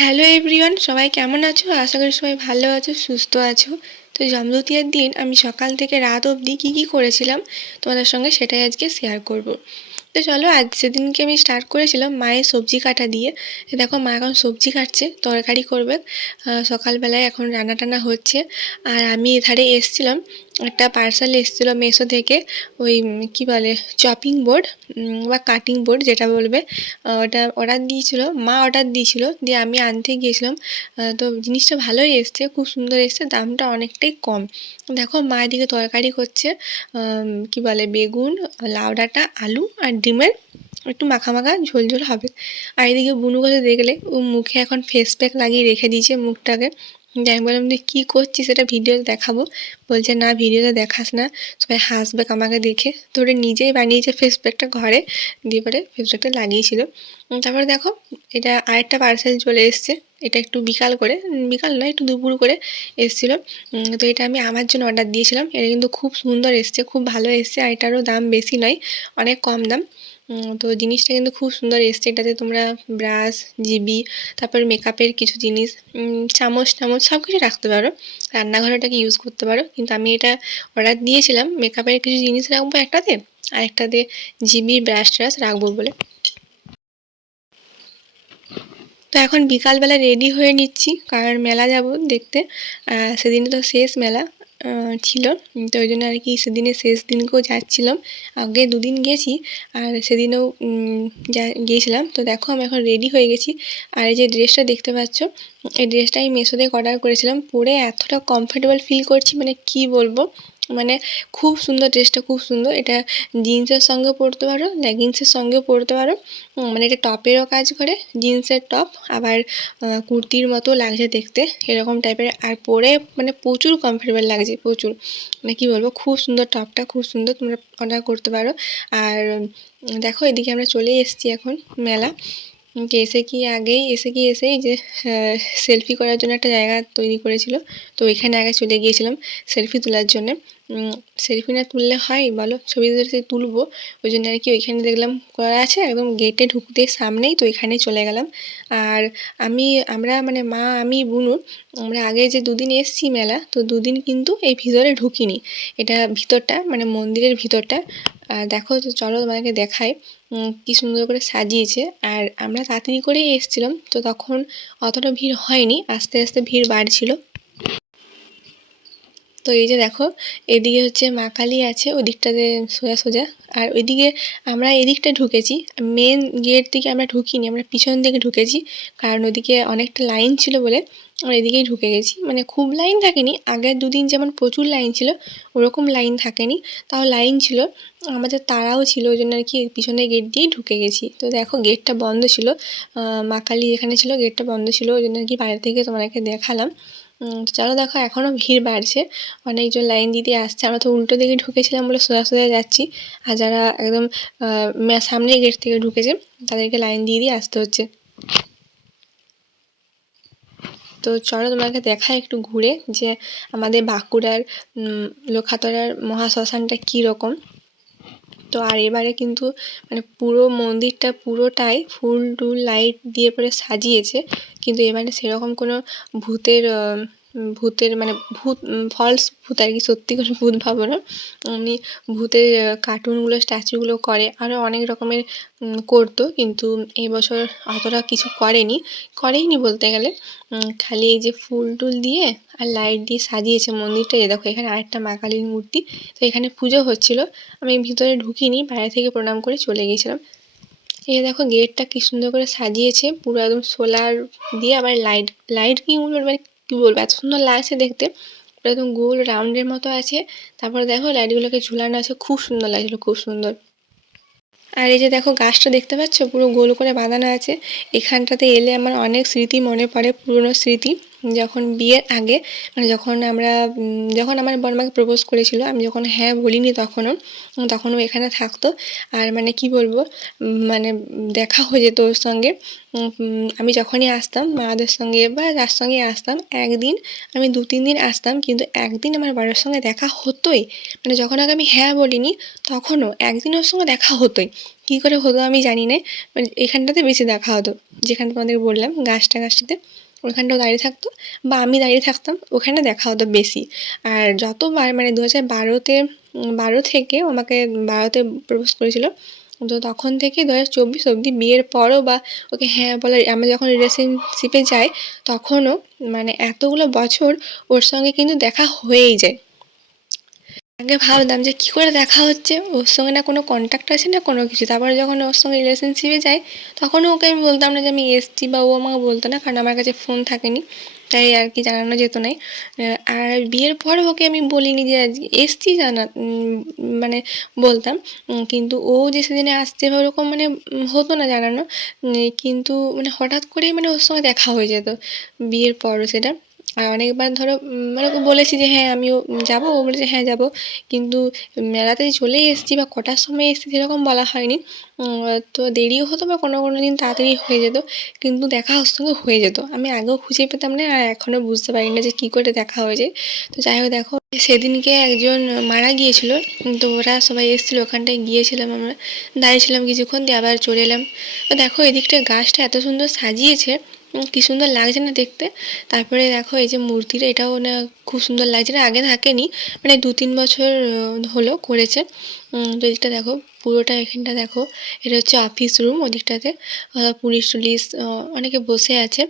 Hello everyone, সবাই কেমন আছো? আশা করি সবাই ভালো আছো, সুস্থ আছো। তো জমদূতির দিন আমি সকাল থেকে রাত অবধি কী করেছিলাম তোমাদের সঙ্গে সেটাই আজকে শেয়ার করব। তো চলো, আজ সেদিনকে আমি স্টার্ট করেছিলাম মায়ের সবজি কাটা দিয়ে। দেখো মা এখন সবজি কাটছে, তরকারি করবে। সকালবেলায় এখন রান্না টান্না হচ্ছে। আর আমি এধারে এসছিলাম, একটা পার্সেল এসেছিলো মেশো থেকে। ওই কি বলে, চপিং বোর্ড বা কাটিং বোর্ড যেটা বলবে, ওটা অর্ডার দিয়েছিল মা, অর্ডার দিয়েছিল দিয়ে আমি আনতে গিয়েছিলাম। তো জিনিসটা ভালোই এসছে, খুব সুন্দর এসছে, দামটা অনেকটাই কম। দেখো মা এদিকে তরকারি করছে, কি বলে, বেগুন, লাউ ডাঁটা, আলু আর ডিমের একটু মাখা মাখা ঝোল ঝোল হবে। আর এদিকে বুনুকে দেখলে ও মুখে এখন ফেস প্যাক লাগিয়ে রেখে দিয়েছে মুখটাকে। দিয়ে আমি বললাম, তুই কী করছিস, সেটা ভিডিওতে দেখাবো। বলছে না, ভিডিওতে দেখাস না, সবাই হাসবে আমাকে দেখে। তো ওটা নিজেই বানিয়েছে ফেস প্যাকটা ঘরে, দিয়ে পরে ফেস প্যাকটা লাগিয়েছিল। তারপরে দেখো, এটা আরেকটা পার্সেল চলে এসছে। এটা একটু বিকাল করে, বিকাল নয়, একটু দুপুর করে এসেছিলো। তো এটা আমি আমার জন্য অর্ডার দিয়েছিলাম। এটা কিন্তু খুব সুন্দর এসছে, খুব ভালো এসছে। আর এটারও দাম বেশি নয়, অনেক কম দাম। তো জিনিসটা কিন্তু খুব সুন্দর এসছে। এটাতে তোমরা ব্রাশ, জিবি, তারপর মেকআপের কিছু জিনিস, চামচ টামচ সব কিছু রাখতে পারো। রান্নাঘরটাকে ইউজ করতে পারো। কিন্তু আমি এটা অর্ডার দিয়েছিলাম মেকআপের কিছু জিনিস রাখবো একটাতে, আর একটাতে জিবি, ব্রাশ ট্রাশ রাখবো বলে। তো এখন বিকালবেলা রেডি হয়ে নিচ্ছি, কারণ মেলা যাব দেখতে। সেদিনে তো শেষ মেলা ছিল, তো ওই জন্য আর কি সেদিনে শেষ দিনকেও যাচ্ছিলাম। আগে দুদিন গেছি, আর সেদিনেও গিয়েছিলাম। তো দেখো আমি এখন রেডি হয়ে গেছি। আর এই যে ড্রেসটা দেখতে পাচ্ছ, এই ড্রেসটা আমি মেশো থেকে অর্ডার করেছিলাম। পরে এতটা কমফোর্টেবল ফিল করছি, মানে কি বলবো, মানে খুব সুন্দর ড্রেসটা, খুব সুন্দর। এটা জিন্সের সঙ্গেও পরতে পারো, লেগিংসের সঙ্গেও পরতে পারো। মানে এটা টপেরও কাজ করে, জিন্সের টপ, আবার কুর্তির মতো লাগছে দেখতে, এরকম টাইপের। আর পরে মানে প্রচুর কমফোর্টেবল লাগছে, প্রচুর, মানে কী বলবো, খুব সুন্দর টপটা, খুব সুন্দর, তোমরা অর্ডার করতে পারো। আর দেখো এদিকে আমরা চলে এসেছি এখন মেলা। এসেই যে সেলফি করার জন্য একটা জায়গা তৈরি করেছিল, তো ওইখানে আগে চলে গিয়েছিলাম সেলফি তোলার জন্যে। সেলফি না তুললে হয় বলো, ছবি তুলবো, ওই জন্য আর কি ওইখানে দেখলাম করা আছে, একদম গেটে ঢুকতে সামনেই, তো ওইখানে চলে গেলাম। আর আমরা মানে মা, আমি, বুনু, আমরা আগে যে দুদিন এসছি মেলা, তো দুদিন কিন্তু এই ভিতরে ঢুকিনি। এটা ভিতরটা, মানে মন্দিরের ভিতরটা। দেখো, তো চলো তোমাকে দেখাই কি সুন্দর করে সাজিয়েছে। আর আমরা তাড়াতাড়ি করেই এসেছিলাম, তো তখন অতটা ভিড় হয়নি, আস্তে আস্তে ভিড় বাড়ছিল। তো এই যে দেখো, এদিকে হচ্ছে মা কালী আছে, ওদিকটাতে সোজা সোজা। আর ওইদিকে আমরা এদিকটা ঢুকেছি, মেন গেট দিকে আমরা ঢুকিনি, আমরা পিছন দিকে ঢুকেছি। কারণ ওদিকে অনেকটা লাইন ছিল বলে আমরা এদিকেই ঢুকে গেছি। মানে খুব লাইন থাকেনি, আগের দুদিন যেমন প্রচুর লাইন ছিল ওরকম লাইন থাকেনি, তাও লাইন ছিল, আমাদের তাড়াও ছিল, ওই জন্য আর কি পিছনের গেট দিয়েই ঢুকে গেছি। তো দেখো গেটটা বন্ধ ছিল, মা কালী এখানে ছিল, গেটটা বন্ধ ছিল, ওই জন্য আর কি বাইরে থেকে তোমাদেরকে দেখালাম। চলো দেখো, এখনও ভিড় বাড়ছে, অনেকজন লাইন দিতে আসছে। আমরা তো উল্টো দিকে ঢুকেছিলাম বলে সোজা সোজা যাচ্ছি, আর যারা একদম সামনের গেট থেকে ঢুকেছে তাদেরকে লাইন দিয়ে দিয়ে আসতে হচ্ছে। তো চলো তোমাকে দেখাই একটু ঘুরে, যে আমাদের বাঁকুড়ার লোখাতড়ার মহাশ্মশানটা কীরকম। তো আর এবারে কিন্তু মানে পুরো মন্দিরটা পুরোটাই ফুল টুল লাইট দিয়ে পরে সাজিয়েছে, কিন্তু এবারে সেরকম কোনো ভূতের ভূতের মানে ভূত, ফলস ভূত আর কি, সত্যি করে ভূত ভাবো না। এমনি ভূতের কার্টুনগুলো, স্ট্যাচুগুলো করে, আরও অনেক রকমের করতো, কিন্তু এই বছর অতটা কিছু করেইনি বলতে গেলে। খালি এই যে ফুল টুল দিয়ে আর লাইট দিয়ে সাজিয়েছে মন্দিরটা। এই দেখো এখানে আরেকটা মা কালীর মূর্তি, তো এখানে পুজো হচ্ছিল। আমি ভিতরে ঢুকিনি, বাইরে থেকে প্রণাম করে চলে গিয়েছিলাম। এই দেখো গেটটা কি সুন্দর করে সাজিয়েছে, পুরো একদম সোলার দিয়ে, আবার লাইট, লাইট কি বলবো, মানে কী বলবো, এত সুন্দর লাগছে দেখতে, পুরো একদম গোল রাউন্ডের মতো আছে। তারপরে দেখো লাইটগুলোকে ঝুলানো আছে, খুব সুন্দর লাগছিলো, খুব সুন্দর। আর এই যে দেখো গাছটা দেখতে পাচ্ছ, পুরো গোল করে বাঁধানো আছে। এখানটাতে এলে আমার অনেক স্মৃতি মনে পড়ে, পুরনো স্মৃতি। যখন বিয়ের আগে, মানে যখন আমার বর আমাকে প্রপোজ করেছিল, আমি যখন হ্যাঁ বলিনি তখনও এখানে থাকতো। আর মানে কি বলবো, মানে দেখা হয়ে যেত ওর সঙ্গে। আমি যখনই আসতাম মাদের সঙ্গে বা যার সঙ্গে আসতাম, একদিন আমি 2-3 দিন আসতাম, কিন্তু একদিন আমার বরের সঙ্গে দেখা হতোই। মানে যখন আগে আমি হ্যাঁ বলিনি তখনও একদিন ওর সঙ্গে দেখা হতোই। কী করে হতো আমি জানি না, মানে এখানটাতে বেশি দেখা হতো, যেখানটা তোমাদের বললাম গাছটাতে ওখানটাও দাঁড়িয়ে থাকতো বা আমি দাঁড়িয়ে থাকতাম, ওখানে দেখা হতো বেশি। আর যতবার মানে 2012-তে 12 থেকে আমাকে 12-তে প্রপোজ করেছিল, তো তখন থেকে 2024 অবধি বিয়ের পরও বা ওকে হ্যাঁ বলে আমরা যখন রিলেশনশিপে যাই তখনও মানে এতগুলো বছর ওর সঙ্গে কিন্তু দেখা হয়েই যায়। আগে ভাবতাম যে কী করে দেখা হচ্ছে, ওর সঙ্গে না কোনো কন্ট্যাক্ট আছে না কোনো কিছু। তারপরে যখন ওর সঙ্গে রিলেশনশিপে যাই তখনও ওকে আমি বলতাম না যে আমি এসছি, বা ও আমাকে বলতো না, কারণ আমার কাছে ফোন থাকেনি, তাই আর কি জানানো যেত না। আর বিয়ের পরে ওকে আমি বলিনি যে আজ এসছি মানে বলতাম, কিন্তু ও যে সেদিনে আসছে বা ওরকম মানে হতো না জানানো। কিন্তু মানে হঠাৎ করেই মানে ওর সঙ্গে দেখা হয়ে যেত বিয়ের পরও সেটা। আর অনেকবার ধরো মানে ওকে বলেছি যে হ্যাঁ আমিও যাবো, ও বলেছে হ্যাঁ যাবো, কিন্তু মেলাতে চলেই এসেছি বা কটার সময় এসেছি সেরকম বলা হয়নি। তো দেরিও হতো বা কোনো দিন তাড়াতাড়ি হয়ে যেত, কিন্তু দেখা ওর সঙ্গে হয়ে যেত। আমি আগেও খুঁজে পেতাম না আর এখনও বুঝতে পারি না যে কী করে দেখা হয়ে যায়। তো যাই হোক দেখো, সেদিনকে একজন মারা গিয়েছিল, তো ওরা সবাই এসেছিলো, ওখানটায় গিয়েছিলাম আমরা, দাঁড়িয়েছিলাম কিছুক্ষণ, দিয়ে আবার চলে এলাম। তো দেখো এদিকটা গাছটা এত সুন্দর সাজিয়েছে, কী সুন্দর লাগছে না দেখতে। তারপরে দেখো এই যে মূর্তিটা, এটাও না খুব সুন্দর লাগছে, এটা আগে থাকেনি, মানে 2-3 বছর হলো করেছে। তো এদিকটা দেখো পুরোটা, এখানটা দেখো, এটা হচ্ছে অফিস রুম, ওদিকটাতে পুলিশ টুলিশ অনেকে বসে আছে।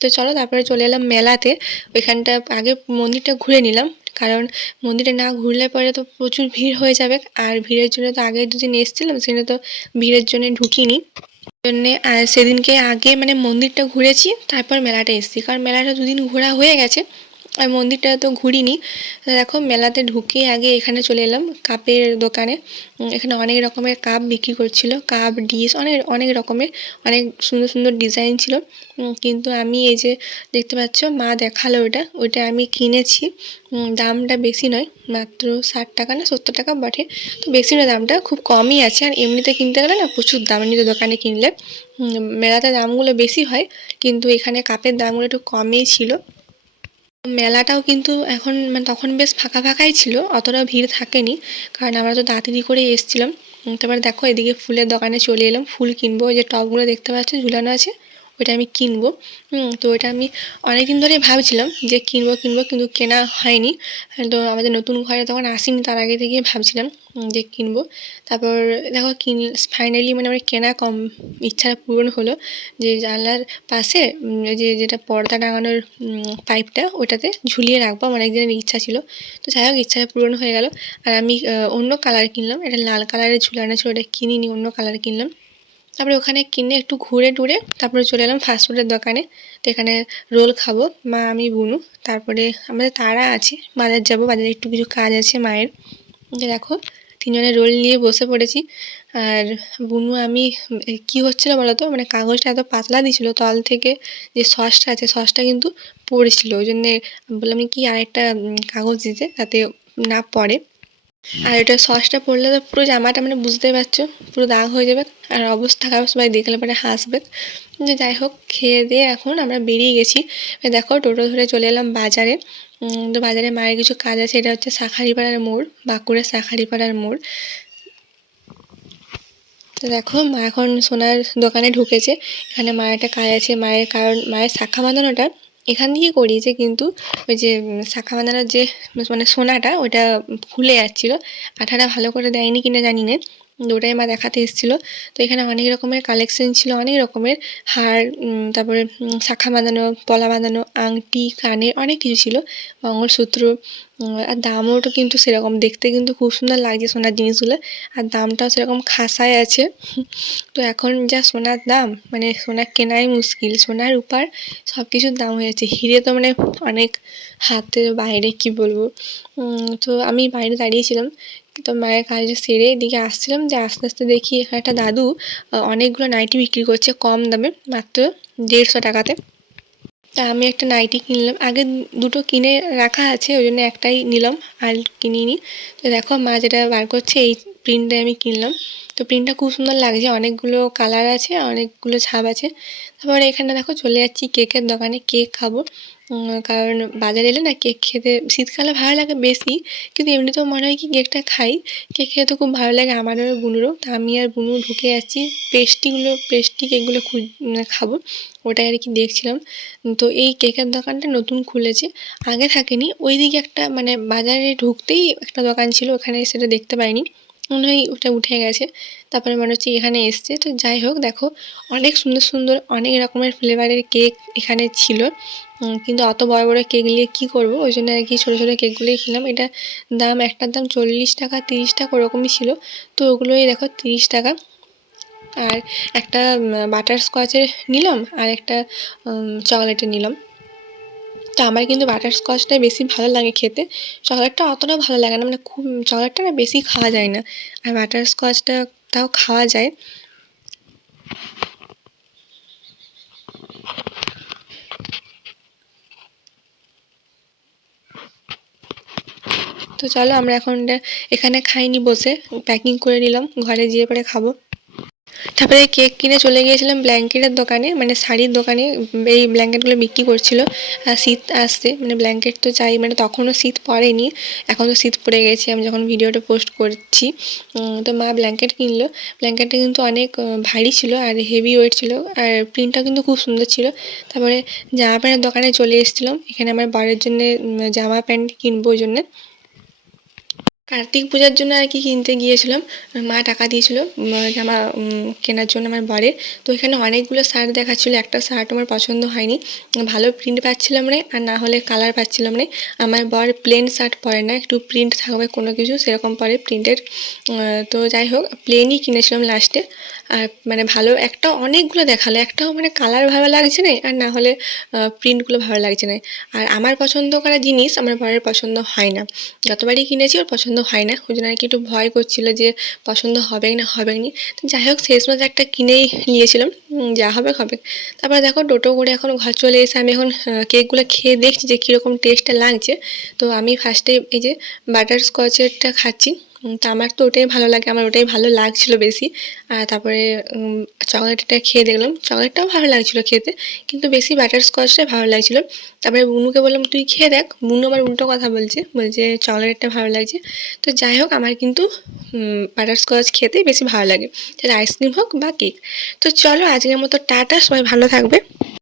তো চলো তারপরে চলে এলাম মেলাতে, ওইখানটা আগে মন্দিরটা ঘুরে নিলাম, কারণ মন্দিরে না ঘুরলে পরে তো প্রচুর ভিড় হয়ে যাবে, আর ভিড়ের জন্য তো আগে দুদিন এসেছিলাম, সেটা তো ভিড়ের জন্য ঢুকিনি, জন্যে আর সেদিনকে আগে মানে মন্দিরটা ঘুরেছি, তারপর মেলাটা এসেছি, কারণ মেলাটা 2 দিন ঘোরা হয়ে গেছে আর মন্দিরটা তো ঘুরিনি। দেখো মেলাতে ঢুকে আগে এখানে চলে এলাম কাপের দোকানে, এখানে অনেক রকমের কাপ বিক্রি করছিল, কাপ ডিশ অনেক অনেক রকমের, অনেক সুন্দর সুন্দর ডিজাইন ছিল। কিন্তু আমি এই যে দেখতে পাচ্ছ মা দেখালো ওইটা আমি কিনেছি। দামটা বেশি নয়, মাত্র 60 টাকা না 70 টাকা বটে, তো বেশি নয়, দামটা খুব কমই আছে। আর এমনিতে কিনতে গেলে না প্রচুর দাম, এমনিতে দোকানে কিনলে মেলাতে দামগুলো বেশি হয়, কিন্তু এখানে কাপের দামগুলো একটু কমই ছিল। মেলাটাও কিন্তু এখন মানে তখন বেশ ফাঁকা ফাঁকাই ছিল, অতটা ভিড় থাকেনি, কারণ আমরা তো তাড়াতাড়ি করে এসেছিলাম। তারপরে দেখো এদিকে ফুলের দোকানে চলে এলাম, ফুল কিনবো। ওই যে টবগুলো দেখতে পাচ্ছ ঝুলানো আছে, ওইটা আমি কিনবো। তো ওইটা আমি অনেক দিন ধরেই ভাবছিলাম যে কিনবো কিনবো, কিন্তু কেনা হয়নি। তো আমাদের নতুন ঘরে তখন আসিনি, তার আগে থেকেই ভাবছিলাম যে কিনবো। তারপর দেখো ফাইনালি মানে আমার কেনা ইচ্ছাটা পূরণ হলো, যে জানলার পাশে ওই যে যেটা পর্দা টাঙানোর পাইপটা, ওটাতে ঝুলিয়ে রাখবো, আমার অনেক দিনের ইচ্ছা ছিল। তো যাই হোক ইচ্ছাটা পূরণ হয়ে গেল। আর আমি অন্য কালার কিনলাম, এটা লাল কালারের ঝুলানো ছিল, ওটা কিনিনি, অন্য কালার কিনলাম। তারপরে ওখানে কিনে একটু ঘুরে টুরে তারপরে চলে এলাম ফাস্টফুডের দোকানে। তো এখানে রোল খাবো, মা আমি বুনু। তারপরে আমাদের তাড়া আছে, বাজার যাবো, বাজারে একটু কিছু কাজ আছে মায়ের। যে দেখো 3 জনে রোল নিয়ে বসে পড়েছি। আর বুনু আমি কী হচ্ছিলো বলো তো, মানে কাগজটা এত পাতলা দিয়েছিল, তল থেকে যে সসটা আছে সসটা কিন্তু পড়েছিল, ওই জন্যে বললাম কি আরেকটা কাগজ দিতে, যাতে না পড়ে। আর এটা সসটা পড়লে তো পুরো জামাটা মানে বুঝতেই পারছো পুরো দাগ হয়ে যাবে, আর অবস্থা খারাপ, সবাই দেখলে পরে হাসবে। কিন্তু যাই হোক খেয়ে দিয়ে এখন আমরা বেরিয়ে গেছি। দেখো টোটো ধরে চলে এলাম বাজারে। তো বাজারে মায়ের কিছু কাজ আছে, এটা হচ্ছে শাঁখারিপাড়ার মোড়, বাঁকুড়ার শাঁখারিপাড়ার মোড়। তো দেখো মা এখন সোনার দোকানে ঢুকেছে, এখানে মায়ের একটা কাজ আছে, কারণ মায়ের শাঁখা বাঁধানোটা এখান থেকেই করিয়েছে, কিন্তু ওই যে শাঁখা বাঁধানোর যে মানে সোনাটা ওটা খুলে যাচ্ছিলো, আঠাটা ভালো করে দেয়নি কিনা জানি না, ওটাই মা দেখাতে এসেছিলো। তো এখানে অনেক রকমের কালেকশন ছিল, অনেক রকমের হার, তারপরে শাঁখা বাঁধানো, পলা বাঁধানো, আংটি, কানের অনেক কিছু ছিল, মঙ্গলসূত্র। আর দামও তো কিন্তু সেরকম, দেখতে কিন্তু খুব সুন্দর লাগছে সোনার জিনিসগুলো, আর দামটাও সেরকম খাসাই আছে। তো এখন যা সোনার দাম, মানে সোনা কেনাই মুশকিল, সোনার রূপার সব কিছুর দাম হয়েছে, হিরে তো মানে অনেক হাতের বাইরে, কি বলবো। তো আমি বাইরে দাঁড়িয়েছিলাম, তো মায়ের কাজটা সেরে এদিকে আসছিলাম, যে আস্তে আস্তে দেখি এখানে একটা দাদু অনেকগুলো নাইটি বিক্রি করছে কম দামে, মাত্র 150 টাকাতে। তা আমি একটা নাইটি কিনলাম, আগে দুটো কিনে রাখা আছে, ওই জন্য একটাই নিলাম আর কিনিনি। তো দেখো মা যেটা বার করছে, এই প্রিন্টটা আমি কিনলাম। তো তো প্রিন্টটা খুব সুন্দর লাগছে, অনেকগুলো কালার আছে, অনেকগুলো ছাপ আছে। তারপরে এখানে দেখো চলে যাচ্ছি কেকের দোকানে, কেক খাবো। কারণ বাজারে এলে না কেক খেতে শীতকালে ভালো লাগে বেশি, কিন্তু এমনিতেও মনে হয় কি কেকটা খাই। কেক খেতে খুব ভালো লাগে আমারও বুনুরও। তা আমি আর বুনু ঢুকে যাচ্ছি পেস্ট্রি কেকগুলো খাবো, ওটাই আর কি দেখছিলাম। তো এই কেকের দোকানটা নতুন খুলেছে, আগে থাকেনি। ওইদিকে একটা মানে বাজারে ঢুকতেই একটা দোকান ছিল, ওখানে সেটা দেখতে পাইনি, মনে হয় ওটা উঠে গেছে। তারপরে মনে হচ্ছে এখানে এসছে। তো যাই হোক, দেখো অনেক সুন্দর সুন্দর অনেক রকমের ফ্লেভারের কেক এখানে ছিল। কিন্তু অত বড় বড় কেক নিয়ে কী করবো, ওই জন্য আর কি ছোটো ছোটো কেকগুলোই খেলাম। এটা দাম, একটার দাম 40 টাকা 30 টাকা ওরকমই ছিল। তো ওগুলোই দেখো 30 টাকা। আর একটা বাটারস্কচের নিলাম, আর একটা চকলেটের নিলাম। তো আমার কিন্তু বাটারস্কচটাই বেশি ভালো লাগে খেতে, চকলেটটা অতটা ভালো লাগে না, মানে খুব চকলেটটা না বেশি খাওয়া যায় না, আর বাটারস্কচটা তাও খাওয়া যায়। তো চলো আমরা এখন এখানে খাইনি, বসে প্যাকিং করে নিলাম, ঘরে যেয়ে পরে খাবো। তারপরে কেক কিনে চলে গিয়েছিলাম ব্ল্যাঙ্কেটের দোকানে, মানে শাড়ির দোকানে। এই ব্ল্যাঙ্কেটগুলো বিক্রি করছিল। আর শীত আসছে, মানে ব্ল্যাঙ্কেট তো চাই, মানে তখনও শীত পড়েনি, এখন তো শীত পড়ে গেছে আমি যখন ভিডিওটা পোস্ট করছি। তো মা ব্ল্যাঙ্কেট কিনলো। ব্ল্যাঙ্কেটটা কিন্তু অনেক ভারী ছিল আর হেভি ওয়েট ছিল, আর প্রিন্টটা কিন্তু খুব সুন্দর ছিল। তারপরে জামা প্যান্টের দোকানে চলে এসেছিলাম, এখানে আমার বরের জন্যে জামা প্যান্ট কিনবো ওই জন্যে। কার্তিক পূজার জন্য আর কি কিনতে গিয়েছিলাম, মা টাকা দিয়েছিল জামা কেনার জন্য আমার বরের। তো এখানে অনেকগুলো শার্ট দেখাচ্ছিলো, একটা শার্ট আমার পছন্দ হয়নি, ভালো প্রিন্ট পাচ্ছিলাম না, আর না হলে কালার পাচ্ছিলাম না। আমার বর প্লেন শার্ট পরে না, একটু প্রিন্ট থাকবে কোনো কিছু সেরকম পরে প্রিন্টের। তো যাই হোক প্লেনই কিনেছিলাম লাস্টে। আর মানে ভালো একটা, অনেকগুলো দেখালো, একটাও মানে কালার ভালো লাগছে না, আর না হলে প্রিন্টগুলো ভালো লাগছে না। আর আমার পছন্দ করা জিনিস আমার বরের পছন্দ হয় না, যতবারই কিনেছি ওর পছন্দ হয় না, ওই জন্য আর কি একটু ভয় করছিল যে পছন্দ হবে না হবে না। তো যাই হোক শেষমেশ একটা কিনেই নিয়েছিলাম, যা হবে হবে। তারপরে দেখো টোটো করে এখন ঘর চলে এসে আমি এখন কেকগুলো খেয়ে দেখছি যে কীরকম টেস্টটা লাগছে। তো আমি ফার্স্টে এই যে বাটারস্কচেরটা খাচ্ছি। তো আমার তো ওটাই ভালো লাগে, আমার ওটাই ভালো লাগছিলো বেশি। আর তারপরে চকলেটটা খেয়ে দেখলাম, চকলেটটাও ভালো লাগছিলো খেতে, কিন্তু বেশি বাটারস্কচটাই ভালো লাগছিলো। তারপরে বুনুকে বললাম তুই খেয়ে দেখ, বুনু আবার উল্টো কথা বলছে চকলেটটা ভালো লাগছে। তো যাই হোক আমার কিন্তু বাটারস্কচ খেতেই বেশি ভালো লাগে, সেটা আইসক্রিম হোক বা কেক। তো চলো আজকের মতো টাটা, সবাই ভালো থাকবে।